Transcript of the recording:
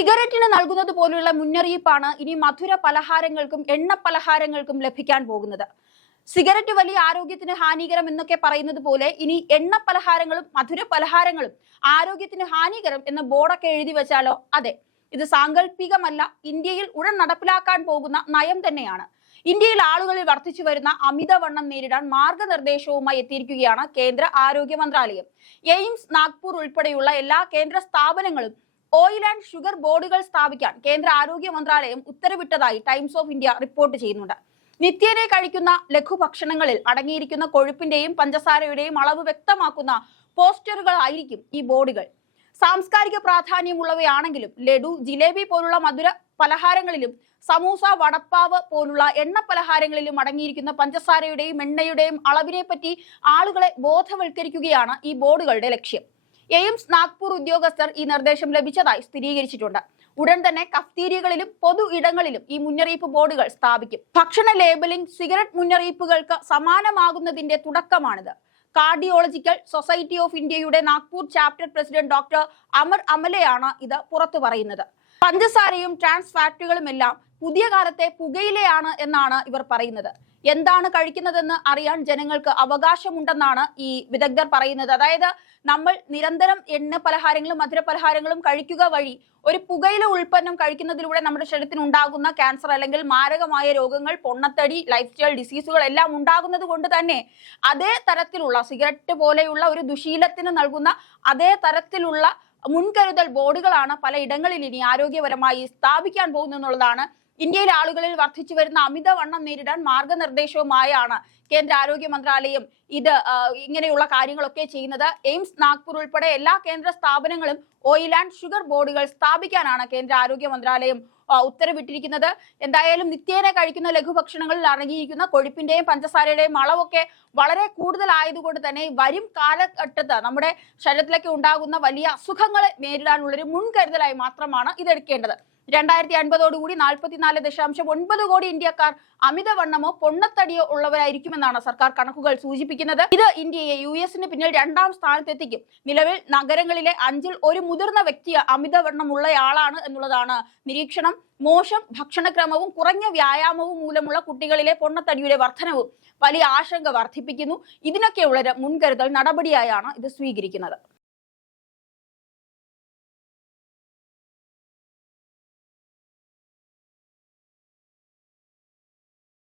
സിഗരറ്റിന് നൽകുന്നത് പോലുള്ള മുന്നറിയിപ്പാണ് ഇനി മധുര പലഹാരങ്ങൾക്കും എണ്ണ പലഹാരങ്ങൾക്കും ലഭിക്കാൻ പോകുന്നത്. സിഗരറ്റ് വലിയ ആരോഗ്യത്തിന് ഹാനികരം എന്നൊക്കെ പറയുന്നത് പോലെ ഇനി എണ്ണ പലഹാരങ്ങളും മധുര പലഹാരങ്ങളും ആരോഗ്യത്തിന് ഹാനികരം എന്ന ബോർഡൊക്കെ എഴുതി വെച്ചാലോ? അതെ, ഇത് സാങ്കല്പികമല്ല, ഇന്ത്യയിൽ ഉടൻ നടപ്പിലാക്കാൻ പോകുന്ന നയം തന്നെയാണ്. ഇന്ത്യയിൽ ആളുകളിൽ വർദ്ധിച്ചു വരുന്ന അമിതവണ്ണം നേരിടാൻ മാർഗനിർദ്ദേശവുമായി എത്തിയിരിക്കുകയാണ് കേന്ദ്ര ആരോഗ്യ മന്ത്രാലയം. എയിംസ്, നാഗ്പൂർ ഉൾപ്പെടെയുള്ള എല്ലാ കേന്ദ്ര സ്ഥാപനങ്ങളും ഓയിൽ ആൻഡ് ഷുഗർ ബോർഡുകൾ സ്ഥാപിക്കാൻ കേന്ദ്ര ആരോഗ്യ മന്ത്രാലയം ഉത്തരവിട്ടതായി ടൈംസ് ഓഫ് ഇന്ത്യ റിപ്പോർട്ട് ചെയ്യുന്നുണ്ട്. നിത്യേന കഴിക്കുന്ന ലഘുഭക്ഷണങ്ങളിൽ അടങ്ങിയിരിക്കുന്ന കൊഴുപ്പിന്റെയും പഞ്ചസാരയുടെയും അളവ് വ്യക്തമാക്കുന്ന പോസ്റ്ററുകളായിരിക്കും ഈ ബോർഡുകൾ. സാംസ്കാരിക പ്രാധാന്യമുള്ളവയാണെങ്കിലും ലഡു, ജിലേബി പോലുള്ള മധുര പലഹാരങ്ങളിലും സമൂസ, വടപ്പാവ് പോലുള്ള എണ്ണ പലഹാരങ്ങളിലും അടങ്ങിയിരിക്കുന്ന പഞ്ചസാരയുടെയും എണ്ണയുടെയും അളവിനെ പറ്റി ആളുകളെ ബോധവൽക്കരിക്കുകയാണ് ഈ ബോർഡുകളുടെ ലക്ഷ്യം. എയിംസ്, നാഗ്പൂർ ഉദ്യോഗസ്ഥർ ഈ നിർദ്ദേശം ലഭിച്ചതായി സ്ഥിരീകരിച്ചിട്ടുണ്ട്. ഉടൻ തന്നെ കഫ്തീരിയകളിലും പൊതു ഇടങ്ങളിലും ഈ മുന്നറിയിപ്പ് ബോർഡുകൾ സ്ഥാപിക്കും. ഭക്ഷണ ലേബലിംഗ് സിഗരറ്റ് മുന്നറിയിപ്പുകൾക്ക് സമാനമാകുന്നതിന്റെ തുടക്കമാണിത്. കാർഡിയോളജിക്കൽ സൊസൈറ്റി ഓഫ് ഇന്ത്യയുടെ Nagpur chapter president doctor Amar അമലയാണ് ഇത് പുറത്തു പറയുന്നത്. പഞ്ചസാരയും ട്രാൻസ് ഫാറ്റുകളുമെല്ലാം പുതിയ കാലത്തെ പുകയിലയാണ് എന്നാണ് ഇവർ പറയുന്നത്. എന്താണ് കഴിക്കുന്നതെന്ന് അറിയാൻ ജനങ്ങൾക്ക് അവകാശമുണ്ടെന്നാണ് ഈ വിദഗ്ധർ പറയുന്നത്. അതായത് നമ്മൾ നിരന്തരം എണ്ണ പലഹാരങ്ങളും മധുര പലഹാരങ്ങളും കഴിക്കുക വഴി ഒരു പുകയില ഉൽപ്പന്നം കഴിക്കുന്നതിലൂടെ നമ്മുടെ ശരീരത്തിന് ഉണ്ടാകുന്ന ക്യാൻസർ അല്ലെങ്കിൽ മാരകമായ രോഗങ്ങൾ, പൊണ്ണത്തടി, ലൈഫ് സ്റ്റൈൽ ഡിസീസുകൾ എല്ലാം ഉണ്ടാകുന്നത് കൊണ്ട് തന്നെ അതേ തരത്തിലുള്ള സിഗരറ്റ് പോലെയുള്ള ഒരു ദുശീലത്തിന് നൽകുന്ന അതേ തരത്തിലുള്ള മുൻകരുതൽ ബോർഡുകളാണ് പല ഇടങ്ങളിൽ ഇനി ആരോഗ്യപരമായി സ്ഥാപിക്കാൻ പോകുന്നതെന്നുള്ളതാണ്. ഇന്ത്യയിലെ ആളുകളിൽ വർദ്ധിച്ചു വരുന്ന അമിതവണ്ണം നേരിടാൻ മാർഗനിർദ്ദേശവുമായാണ് കേന്ദ്ര ആരോഗ്യ മന്ത്രാലയം ഇങ്ങനെയുള്ള കാര്യങ്ങളൊക്കെ ചെയ്യുന്നത്. എയിംസ്, നാഗ്പൂർ ഉൾപ്പെടെ എല്ലാ കേന്ദ്ര സ്ഥാപനങ്ങളും ഓയിൽ ആൻഡ് ഷുഗർ ബോർഡുകൾ സ്ഥാപിക്കാനാണ് കേന്ദ്ര ആരോഗ്യ മന്ത്രാലയം ഉത്തരവിട്ടിരിക്കുന്നത്. എന്തായാലും നിത്യേന കഴിക്കുന്ന ലഘുഭക്ഷണങ്ങളിൽ അടങ്ങിയിരിക്കുന്ന കൊഴുപ്പിന്റെയും പഞ്ചസാരയുടെയും അളവൊക്കെ വളരെ കൂടുതലായതുകൊണ്ട് തന്നെ വരും കാലഘട്ടത്ത് നമ്മുടെ ശരീരത്തിലേക്ക് ഉണ്ടാകുന്ന വലിയ അസുഖങ്ങളെ നേരിടാനുള്ളൊരു മുൻകരുതലായി മാത്രമാണ് ഇതെടുക്കേണ്ടത്. 2050 44.9 കോടി ഇന്ത്യക്കാർ അമിതവണ്ണമോ പൊണ്ണത്തടിയോ ഉള്ളവരായിരിക്കുമെന്നാണ് സർക്കാർ കണക്കുകൾ സൂചിപ്പിക്കുന്നത്. ഇത് ഇന്ത്യയെ US പിന്നിൽ 2ാം സ്ഥാനത്തെത്തിക്കും. നിലവിൽ നഗരങ്ങളിലെ 5ൽ 1 മുതിർന്ന വ്യക്തി അമിതവണ്ണമുള്ളയാളാണ് എന്നുള്ളതാണ് നിരീക്ഷണം. മോശം ഭക്ഷണക്രമവും കുറഞ്ഞ വ്യായാമവും മൂലമുള്ള കുട്ടികളിലെ പൊണ്ണത്തടിയുടെ വർധനവും വലിയ ആശങ്ക വർദ്ധിപ്പിക്കുന്നു. ഇതിനൊക്കെയുള്ള മുൻകരുതൽ നടപടിയായാണ് ഇത് സ്വീകരിക്കുന്നത്.